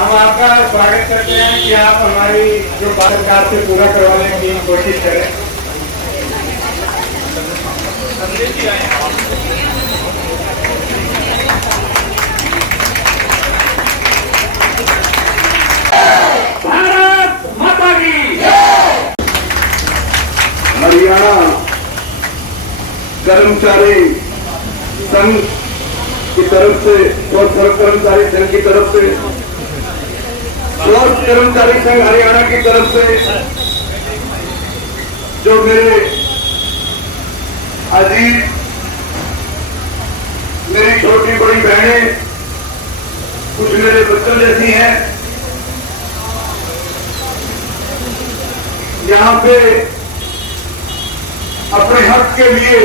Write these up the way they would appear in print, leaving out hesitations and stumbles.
हम आपका स्वागत करते हैं कि आप हमारी जो बात से पूरा करवाने की कोशिश करें। भारत माता की हरियाणा कर्मचारी संघ की तरफ से और कर्मचारी संघ की तरफ से, स्वास्थ्य कर्मचारी संघ हरियाणा की तरफ से जो मेरे अजीज, मेरी छोटी बड़ी बहनें, कुछ मेरे बच्चों जैसी हैं, यहाँ पे अपने हक के लिए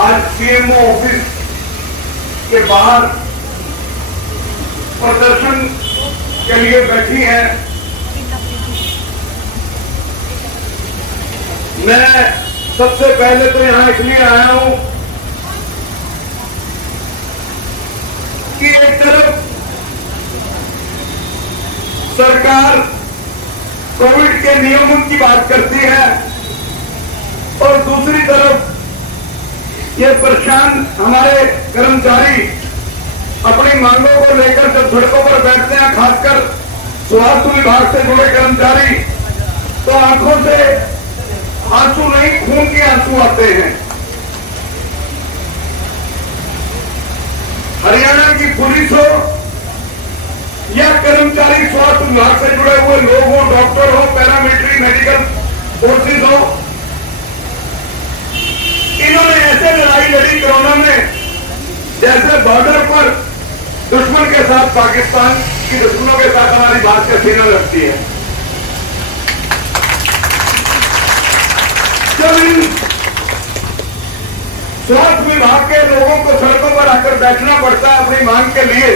आज सीएमओ ऑफिस के बाहर प्रदर्शन के लिए बैठी हैं। मैं सबसे पहले तो यहां इसलिए आया हूं कि एक तरफ सरकार कोविड के नियमों की बात करती है और दूसरी तरफ ये परेशान हमारे कर्मचारी अपनी मांगों को लेकर जब सड़कों पर बैठते हैं, खासकर स्वास्थ्य विभाग से जुड़े कर्मचारी, तो आंखों से आंसू नहीं, खून के आंसू आते हैं। हरियाणा की पुलिस हो या कर्मचारी स्वास्थ्य विभाग से जुड़े हुए लोग हो, डॉक्टर हो, पैरामिलिट्री मेडिकल फोर्सेज हो, इन्होंने ऐसे लड़ाई लड़ी कोरोना में जैसे बॉर्डर पर दुश्मन के साथ, पाकिस्तान की दुश्मनों के साथ हमारी भारतीय सेना लड़ती है। जब इन स्वास्थ्य विभाग के लोगों को सड़कों पर आकर बैठना पड़ता है अपनी मांग के लिए,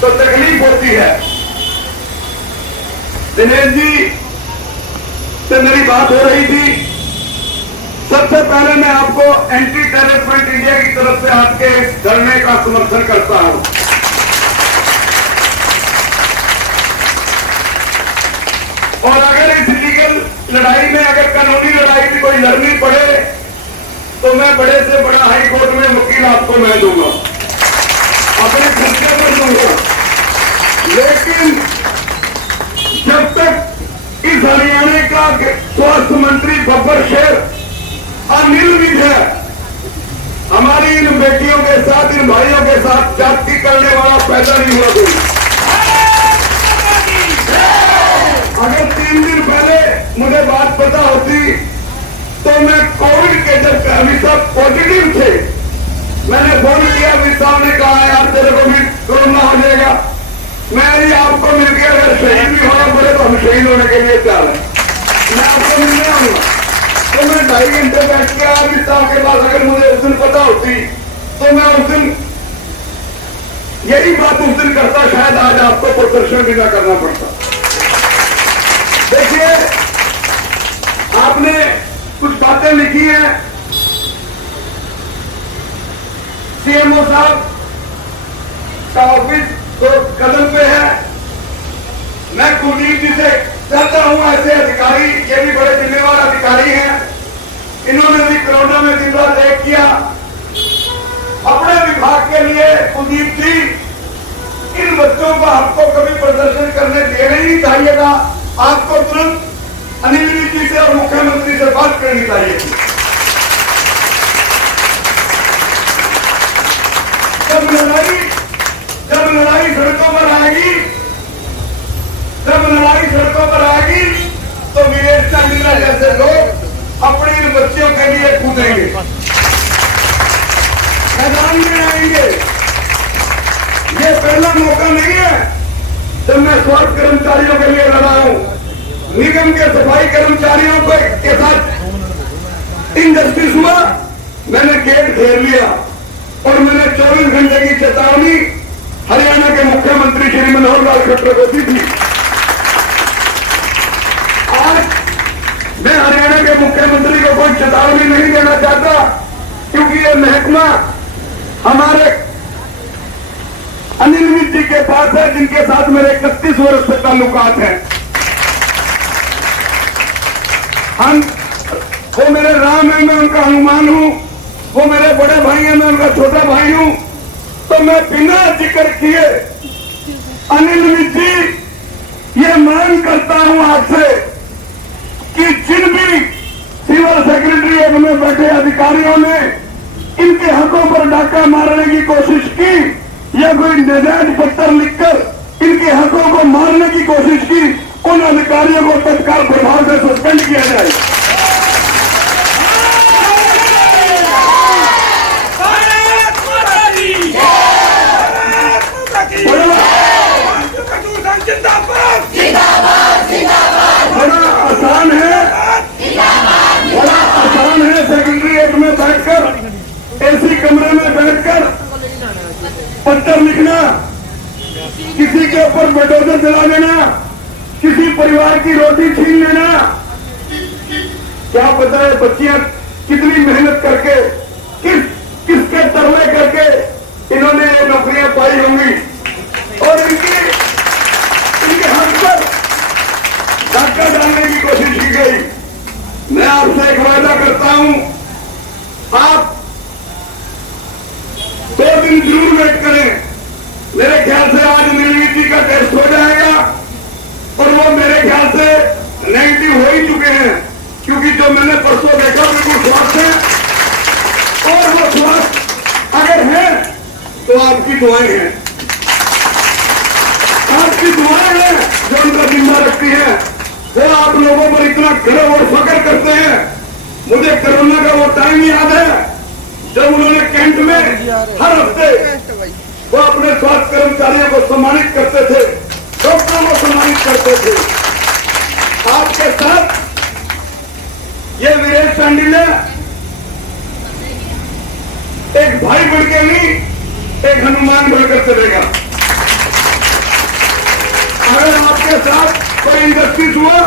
तो तकलीफ होती है। दिनेश जी से मेरी बात हो रही थी। सबसे पहले मैं आपको एंटी टेररिस्ट इंडिया की तरफ से आपके धरने का समर्थन करता हूं। और अगर इस लीगल लड़ाई में, अगर कानूनी लड़ाई भी कोई लड़नी पड़े, तो मैं बड़े से बड़ा हाई कोर्ट में वकील आपको मैं दूंगा, अपने खर्चे पर दूंगा। लेकिन जब तक इस हरियाणा का स्वास्थ्य मंत्री बब्बर शेर अनिर्विध है, हमारी इन बेटियों के साथ, इन भाइयों के साथ जाति करने वाला पैदा नहीं हुआ कोई। अगर 3 दिन पहले मुझे बात पता होती तो मैं कोविड के जब अभी सब पॉजिटिव थे, मैंने फोन किया, अमित साहब ने कहा यार तेरे को भी कोरोना हो जाएगा, मैं ही आपको मिल के अगर शहीद भी होना पड़े तो हम शहीद होने के लिए तैयार हैं, मैं आपको मिलने आऊंगा। तो मैं 2.5 घंटे बैठ के अमित साहब के पास, अगर मुझे उस दिन पता होती तो मैं उस दिन यही बात उस दिन करता, शायद आज आपको प्रदर्शन भी ना करना पड़ता। देखिए, आपने कुछ बातें लिखी हैं, सीएमओ साहब का ऑफिस तो कदम पे है। मैं कुलदीप जी से चाहता हूं, ऐसे अधिकारी, ये भी बड़े जिम्मेवार अधिकारी हैं, इन्होंने भी कोरोना में दिन रात एक किया अपने विभाग के लिए। कुलदीप जी, इन बच्चों को आपको कभी प्रदर्शन करने देना ही नहीं चाहिए था, आपको तुरंत अनिल जी से और मुख्यमंत्री से बात करनी चाहिए थी। जब लड़ाई सड़कों पर आएगी, जब लड़ाई सड़कों पर आएगी, तो वीरेश चांदीला जैसे लोग अपनी इन बच्चियों के लिए कूदेंगे, मैदान में आएंगे। ये पहला मौका नहीं है जब मैं स्वास्थ्य कर्मचारियों के लिए लड़ा हूं। निगम के सफाई कर्मचारियों के साथ इनजस्टिस हुआ, मैंने गेट घेर लिया और मैंने 24 घंटे की चेतावनी हरियाणा के मुख्यमंत्री श्री मनोहर लाल खट्टर को दी थी। आज मैं हरियाणा के मुख्यमंत्री को कोई चेतावनी नहीं देना चाहता, क्योंकि ये महकमा हमारे अनिल मिश्र जी के पास है, जिनके साथ मेरे 31 वर्ष से ताल्लुकात हैं। हम वो मेरे राम है, मैं उनका हनुमान हूं। वो मेरे बड़े भाई हैं, मैं उनका छोटा भाई हूं। तो मैं बिना जिक्र किए अनिल मिश्र जी ये मांग करता हूं आपसे कि जिन भी सिविल सेक्रेटरी में बैठे अधिकारियों ने इनके हकों पर डाका मारने की कोशिश की या कोई नाजायज पत्र लिखकर इनके हकों को मारने की कोशिश की, उन अधिकारियों को तत्काल प्रभाव से सस्पेंड किया जाए। बड़ा आसान है सेक्रेटरीएट में बैठकर एसी कमरे में बैठकर पत्र लिखना, किसी के ऊपर बुलडोजर चला देना, किसी परिवार की रोटी छीन लेना। क्या पता है बच्चियां कितनी मेहनत करके किसके तरले करके इन्होंने ये नौकरियां पाई होंगी और इनके हक पर डाका डालने की कोशिश की गई। मैं आपसे एक वादा करता हूं, आप 2 दिन जरूर वेट करें। मेरे ख्याल से आज निर्मिति का टेस्ट हो जाएगा और वो मेरे ख्याल से नेगेटिव हो ही चुके हैं, क्योंकि जो मैंने परसों देखा बिल्कुल स्वास्थ्य है। और वो स्वास्थ्य अगर है तो आपकी दुआएं हैं, आपकी दुआएं हैं जो उनका जिम्मा रखती है। वो आप लोगों पर इतना गर्व और फख्र करते हैं। मुझे कोरोना का वो टाइम याद है जब उन्होंने कैंट में हर हफ्ते वो अपने स्वास्थ्य कर्मचारियों को सम्मानित करते थे, डॉक्टरों को सम्मानित करते थे। आपके साथ ये वीरेश पांडिल एक भाई बढ़ के नहीं, एक हनुमान बढ़कर चलेगा। अगर आपके साथ कोई इंडस्ट्रीज हुआ,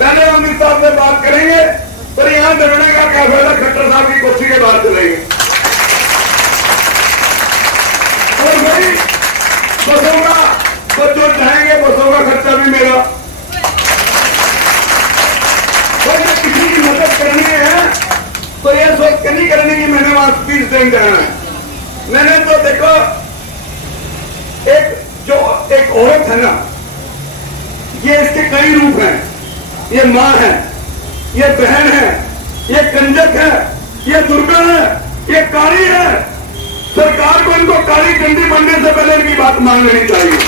पहले हम इस साहब से बात करेंगे, पर यहां झगड़े का क्या फायदा, खट्टर साहब की कुर्सी के बाद चलेंगे। और भाई बसों का बच्चों चाहेंगे, बसों का खर्चा भी मेरा। और जब किसी की मदद करनी है तो ये सोच के नहीं करनी कि मैंने वहां स्पीच देने जाना है। मैंने तो देखो एक औरत है ना, ये इसके कई रूप हैं। ये माँ है, ये बहन है, ये कंजक है, ये दुर्गा है, ये कारी है। सरकार को इनको कारी गंदी बनने से पहले इनकी बात मान लेनी चाहिए।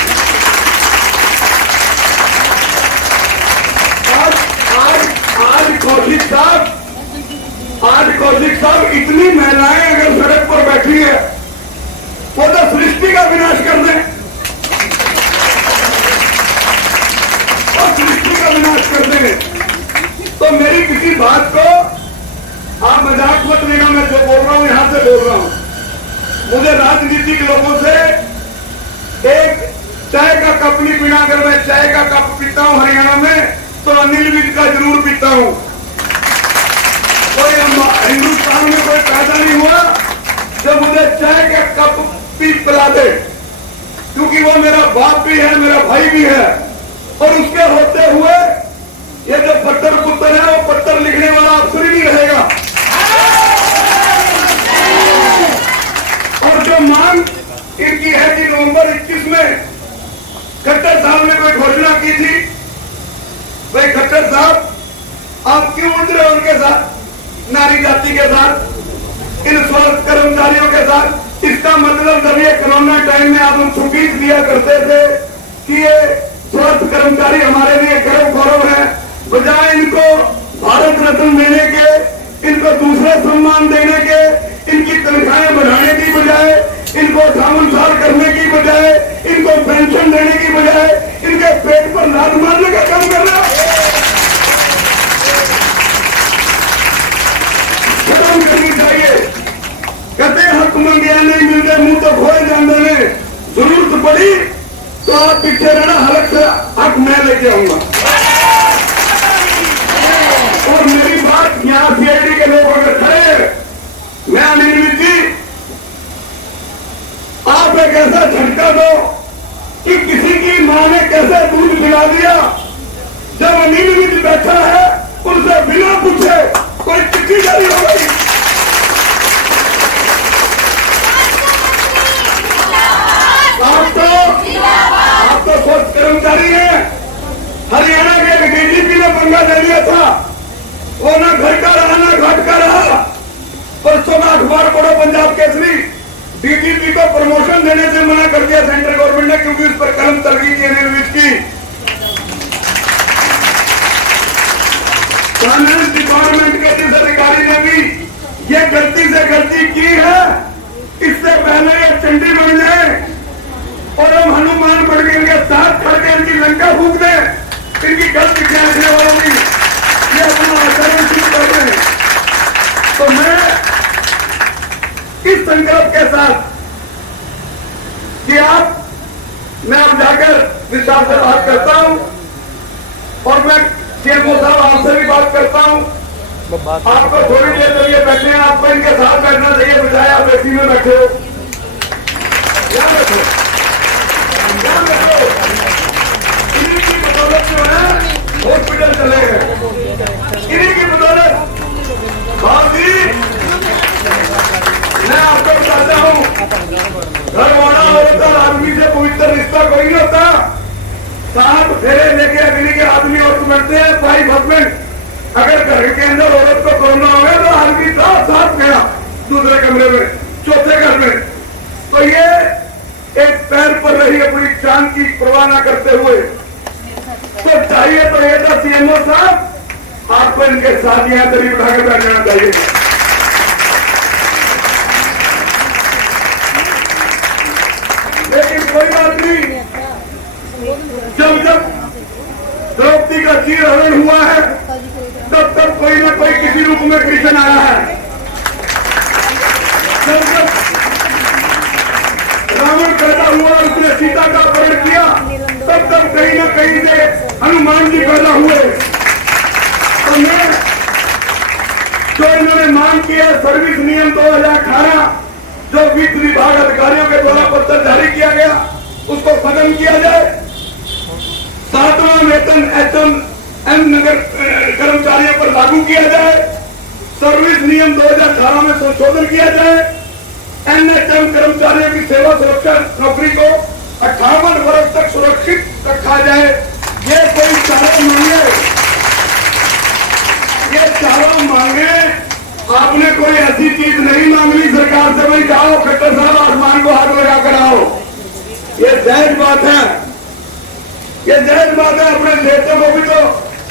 आज कौशिक साहब इतनी महिलाएं अगर सड़क पर बैठी है, वो तो सृष्टि का विनाश कर दें, सृष्टि का विनाश कर देंगे। तो मेरी किसी बात को आप मजाक मत लेना, मैं जो बोल रहा हूं यहां से बोल रहा हूं। मुझे राजनीतिक लोगों से एक चाय का कप नहीं पीना। अगर मैं चाय का कप पीता हूं हरियाणा में तो अनिल मिश्र का जरूर पीता हूं। कोई हिंदुस्तान में कोई पैदा नहीं हुआ जो मुझे चाय का कप पिला दे, क्योंकि वो मेरा बाप भी है, मेरा भाई भी है। और उसके होते हुए ये जो पत्थर पुत्र है, वो पत्थर लिखने वाला अफसर ही नहीं रहेगा। और जो मांग इनकी है कि नवंबर 21 में खट्टर साहब ने कोई घोषणा की थी, भाई खट्टर साहब आप क्यों उतरे उनके साथ, नारी जाति के साथ, इन स्वास्थ्य कर्मचारियों के साथ? इसका मतलब जब ये कोरोना टाइम में आप हम छुट्टी दिया करते थे कि ये स्वास्थ्य कर्मचारी हमारे लिए गर्व गौरव है, बजाय इनको भारत रत्न देने के, इनको दूसरे सम्मान देने के, इनकी तनख्वाहें बढ़ाने की बजाय, इनको 58 साल करने की बजाय, इनको पेंशन देने की बजाय, इनके पेट पर लात मारने का काम कर रहा है। खत्म करनी चाहिए। कहते हक मंगिया नहीं मिलते, मुंह तो खोए जाने ने, जरूरत पड़ी तो आप पीछे रहना, हलक से हक मैं लेके आऊंगा। और मेरी बात यहां सीआईडी के लोग अगर खड़े, मैं अनिल मिश्र जी, आप एक ऐसा कर दो कि किसी की मां ने कैसे दूध पिला दिया। जब अनिल विज बैठा है उनसे बिना पूछे कोई चिट्ठी जारी हो गई। आप तो स्वच्छ कर्मचारी हैं। हरियाणा के डीजीपी ने पंगा ले लिया था, वो ना घर का रहा ना घाट का रहा। परसों में अखबार पढ़ो पंजाब केसरी, डीजीपी को प्रमोशन देने से मना कर दिया सेंट्रल गवर्नमेंट ने, क्योंकि उस पर कलम चल गई थी अनिल विज की। फाइनेंस डिपार्टमेंट के जिस अधिकारी ने भी ये गलती से गलती की है, इससे पहले ये चंडी बन जाए और हम हनुमान बढ़ के इनके साथ खड़ के इनकी लंका फूक दें, इनकी गलत लिखने वालों की ये अपना आचरण शुरू कर दें। तो मैं इस संकल्प के साथ कि मैं अब जाकर विस्तार से बात करता हूं और मैं सीएमओ साहब आपसे भी बात करता हूं। आपको थोड़ी देर तक ये बैठे हैं, आपको इनके साथ बैठना चाहिए, बजाय आप एसी में बैठे हो। ध्यान रखो, ध्यान रखो, इन्हीं की बदौलत जो है हॉस्पिटल चले गए, इन्हीं की बदौलत। भाभी मैं आपको बताता हूँ, घर वाला होता आदमी से पवित्र रिश्ता कोई नहीं होता। साथ फेरे लेके अगली के आदमी और बनते हैं भाई हस्बैंड। अगर घर के अंदर औरत को कोरोना हो गया तो आदमी साथ गया दूसरे कमरे में, चौथे घर में। तो ये एक पैर पर रही अपनी जान की परवाह न करते हुए, तो चाहिए तो ये था सीएमओ साहब आपको इनके साथ यहाँ तरी उठा के बैठ जाना चाहिए। लेकिन कोई बात नहीं, जब द्रौपदी का चीरहरण हुआ है तब कोई ना कोई किसी रूप में कृष्ण आया है। जब रावण पैदा हुआ, उसने सीता का अपहरण किया, तब कहीं ना कहीं से हनुमान जी पैदा हुए। तो मैं जो इन्होंने मांग किया सर्विस नियम 2018 जो वित्त विभाग अधिकारियों के द्वारा पत्र जारी किया गया उसको खत्म किया जाए। 7वां वेतन एचएम नगर कर्मचारियों पर लागू किया जाए। सर्विस नियम 2018 में संशोधन किया जाए। एनएचएम कर्मचारियों की सेवा सुरक्षा नौकरी को 58 वर्ष तक सुरक्षित रखा जाए। ये कोई चारों मांगे, ये चारों मांगे आपने कोई ऐसी चीज नहीं मांग ली सरकार से, भाई जाओ खट्टर साहब आसमान को हाथ लगा कर आओ। ये जायज बात है, ये जायज बात है। अपने नेताओं को भी तो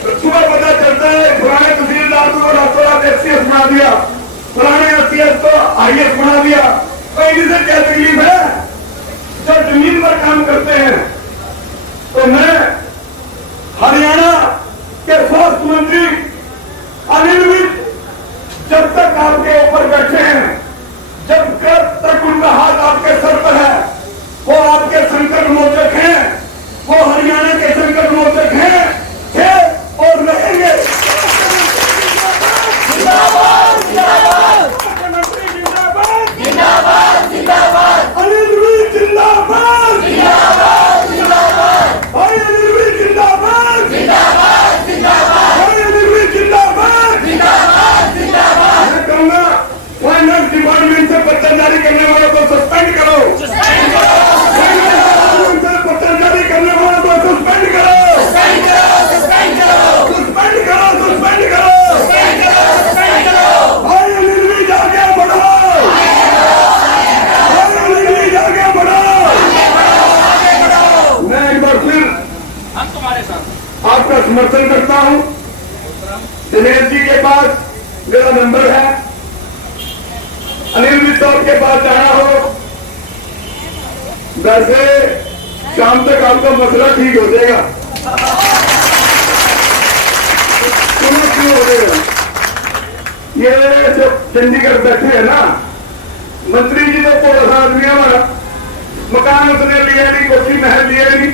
सुबह पता चलता है पुराने तहसीलदार को रातों रात एससीएस बना दिया, पुराने एससीएस को आईएएस बना दिया। तो इनसे क्या तकलीफ है जो जमीन पर काम करते हैं। तो मैं हरियाणा के स्वास्थ्य मंत्री अनिल विज जब तक आपके ऊपर बैठे हैं, जब तक उनका हाथ आपके सर पर है, वो आपके संकट मोचक हैं, वो हरियाणा के संकट मोचक हैं, थे और रहेंगे। जिंदाबाद जिंदाबाद, मुख्यमंत्री जिंदाबाद जिंदाबाद जिंदाबाद, अनिल विज जिंदाबाद जिंदाबाद जिंदाबाद, भाई अनिल विज जिंदाबाद जिंदाबाद जिंदाबाद, भाई अनिल विज जिंदाबाद जिंदाबाद जिंदाबाद। मैं कहूँगा फाइनेंस डिपार्टमेंट से पत्र जारी करने वालों को सस्पेंड करो, सस्पेंड करो, पत्र जारी करने वालों को सस्पेंड करो, सस्पेंड करो, सस्पेंड करो, सस्पेंड करो, सस्पेंड करो, सस्पेंड करो, सस्पेंड करो। भाई अनिल विज आगे बढ़ो, भाई अनिल विज आगे बढ़ो, आगे बढ़ो। मैं एक बार फिर हम तुम्हारे साथ आपका समर्थन करता हूँ। दिनेश जी के पास मेरा नंबर है, अनिल विज साहब के पास जाना हो, वैसे शाम तक आपका मसला ठीक हो जाएगा। क्यों हो जाएगा? ये जो चंडीगढ़ बैठे हैं ना मंत्री जी, तो थोड़ा सा आदमी हमारा मकान उसने लिया नहीं, कोठी महल लिया नहीं।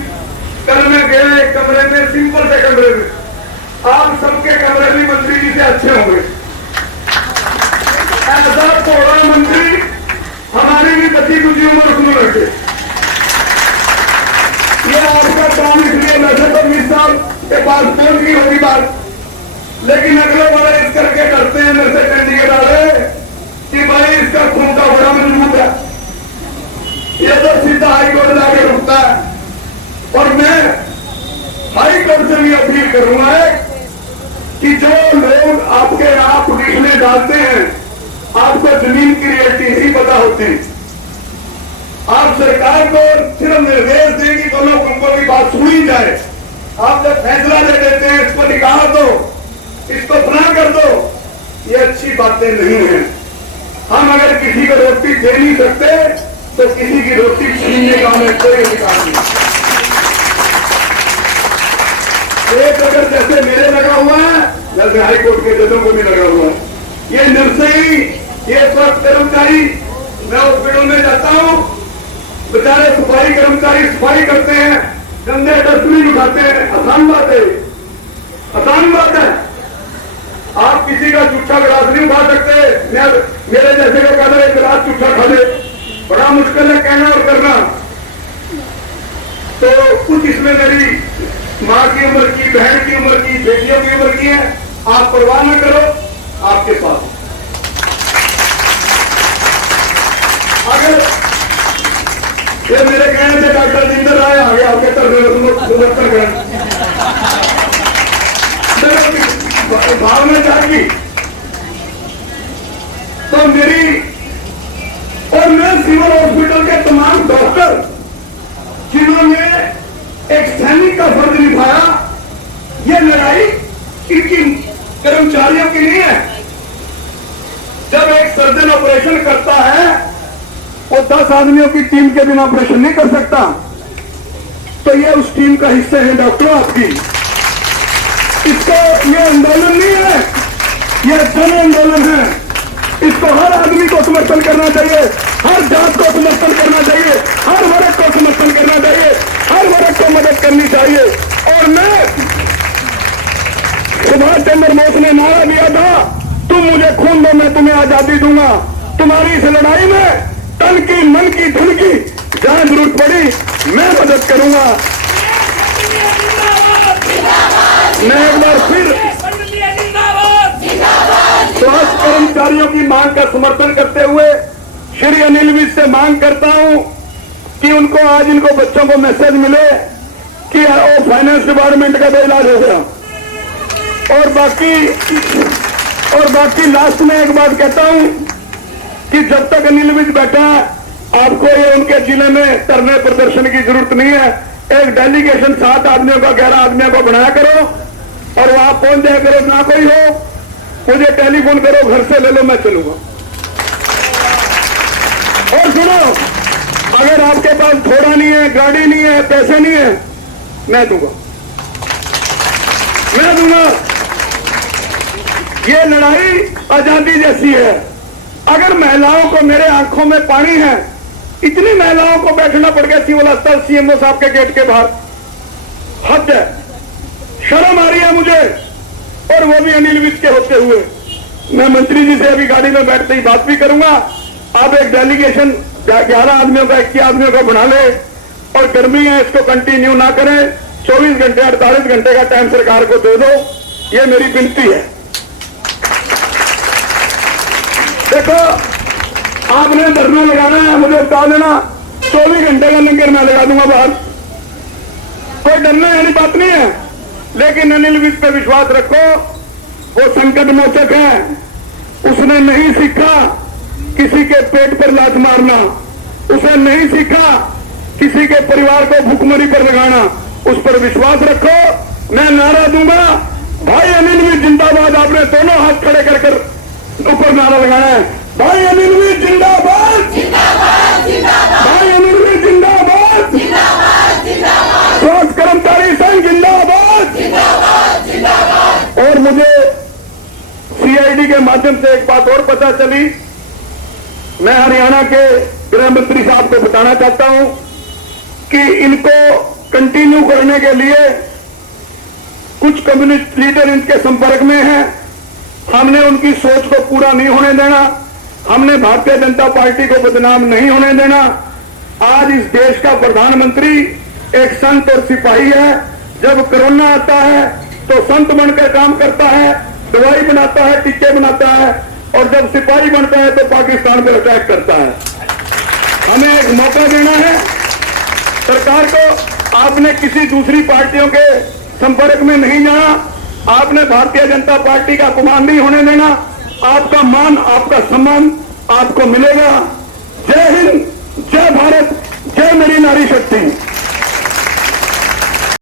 कल मैं गया एक कमरे में, सिंपल से कमरे में, आप सबके कमरे भी मंत्री जी से अच्छे होंगे। ऐसा थोड़ा मंत्री हमारी भी बची कुछ उम्र सुन रखे। कि भाई इसका खूंटा बड़ा मजबूत है, ये तो सीधा हाईकोर्ट जाके रुकता है। और मैं हाईकोर्ट से भी अपील करूंगा कि जो लोग आपके आप लिखने डालते हैं, आपको जमीन की रियलिटी नहीं पता होती, आप सरकार को सिर्फ निर्देश दें कि दोनों कुंभों की बात सुनी जाए। आप जब फैसला दे देते हैं इसको निकाल दो, इसको बना कर दो, ये अच्छी बातें नहीं है। हम अगर किसी को रोटी दे नहीं सकते तो किसी की रोटी छीनने का हमें कोई अधिकार नहीं। एक अगर जैसे मेरे लगा हुआ है, जैसे हाईकोर्ट के जजों को भी लगा हुआ है, ये निर्सई, ये स्वास्थ्य कर्मचारी, मैं हॉस्पिटल में जाता हूं, बेचारे सफाई कर्मचारी सफाई करते हैं, गंदे डस्टबिन उठाते हैं, आसान बात है, आसान बात है। आप किसी का जूठा गिलास नहीं उठा सकते, मेरे जैसे का कहना एक गिलास जूठा खा ले, बड़ा मुश्किल है कहना और करना। तो कुछ इसमें मेरी माँ की उम्र की, बहन की उम्र की, बेटियों की उम्र की है, आप परवाह न करो, आपके पास अगर ये मेरे कहने से डॉक्टर जिंदर राय आ गया आपके भाव में जाएगी तो मेरी और मैं सिविल हॉस्पिटल के तमाम डॉक्टर जिन्होंने एक सैनिक का फर्ज निभाया, ये लड़ाई इनकी कर्मचारियों की नहीं है। जब एक सर्जन ऑपरेशन करता है वो 10 आदमियों की टीम के बिना ऑपरेशन नहीं कर सकता, तो ये उस टीम का हिस्सा है डॉक्टर आपकी। इसको ये आंदोलन नहीं है, ये जन आंदोलन है। इसको हर आदमी को समर्थन करना चाहिए, हर जात को समर्थन करना चाहिए, हर वर्ग को समर्थन करना चाहिए, हर वर्ग को मदद करनी चाहिए। और मैं सुभाष चंद्र बोस ने नारा दिया था, तुम मुझे खून दो मैं तुम्हें आजादी दूंगा। तुम्हारी इस लड़ाई में तन की, मन की, धन की जहां जरूरत पड़ी मैं मदद करूंगा। मैं एक बार फिर स्वास्थ्य कर्मचारियों की मांग का समर्थन करते हुए श्री अनिल विज से मांग करता हूं कि उनको आज इनको बच्चों को मैसेज मिले कि फाइनेंस डिपार्टमेंट का तो इलाज हो गया। और बाकी लास्ट में एक बात कहता हूं कि जब तक अनिल विज बैठा आपको ये उनके जिले में धरने प्रदर्शन की जरूरत नहीं है। एक डेलीगेशन 7 आदमियों का, 11 आदमियों को बनाया करो और वहां पहुंच जाया करो। ना कोई हो मुझे टेलीफोन करो, घर से ले लो, मैं चलूंगा। और सुनो, अगर आपके पास घोड़ा नहीं है, गाड़ी नहीं है, पैसे नहीं है, मैं दूंगा। ये लड़ाई आजादी जैसी है। अगर महिलाओं को, मेरे आंखों में पानी है, इतनी महिलाओं को बैठना पड़ गया सिविल अस्पताल सीएमओ साहब के गेट के बाहर, हद है, शर्म आ रही है मुझे। और वो भी अनिल विज के होते हुए। मैं मंत्री जी से अभी गाड़ी में बैठते ही बात भी करूंगा। आप एक डेलीगेशन 11 आदमियों का, 21 आदमियों का बना ले, और गर्मी है इसको कंटिन्यू ना करें, 24 घंटे 48 घंटे का टाइम सरकार को दे दो, ये मेरी विनती है। देखो, आपने धरना लगाना है, मुझे बता देना, 24 घंटे का लंगर मैं लगा दूंगा बाहर, कोई डरने वाली बात नहीं है। लेकिन अनिल विज पे विश्वास रखो, वो संकट मोचक है। उसने नहीं सीखा किसी के पेट पर लात मारना, उसने नहीं सीखा किसी के परिवार को भूखमरी पर लगाना। उस पर विश्वास रखो। मैं नारा दूंगा, भाई अनिल विज जिंदाबाद। आपने दोनों हाथ खड़े कर कर ऊपर नारा लगाना है, भाई अनिल विज जिंदाबाद, भाई अनिल विज जिंदाबाद, स्वास्थ्य कर्मचारी संघ जिंदाबाद। और मुझे सीआईडी के माध्यम से एक बात और पता चली, मैं हरियाणा के गृह मंत्री साहब को बताना चाहता हूं कि इनको कंटिन्यू करने के लिए कुछ कम्युनिस्ट लीडर इनके संपर्क में हैं। हमने उनकी सोच को पूरा नहीं होने देना, हमने भारतीय जनता पार्टी को बदनाम नहीं होने देना। आज इस देश का प्रधानमंत्री एक संत और सिपाही है। जब कोरोना आता है तो संत बनकर काम करता है, दवाई बनाता है, टीके बनाता है। और जब सिपाही बनता है तो पाकिस्तान पे अटैक करता है। हमें एक मौका देना है सरकार को। आपने किसी दूसरी पार्टियों के संपर्क में नहीं जाना, आपने भारतीय जनता पार्टी का अपमान नहीं होने देना। आपका मान, आपका सम्मान आपको मिलेगा। जय हिंद, जय भारत, जय मेरी नारी शक्ति।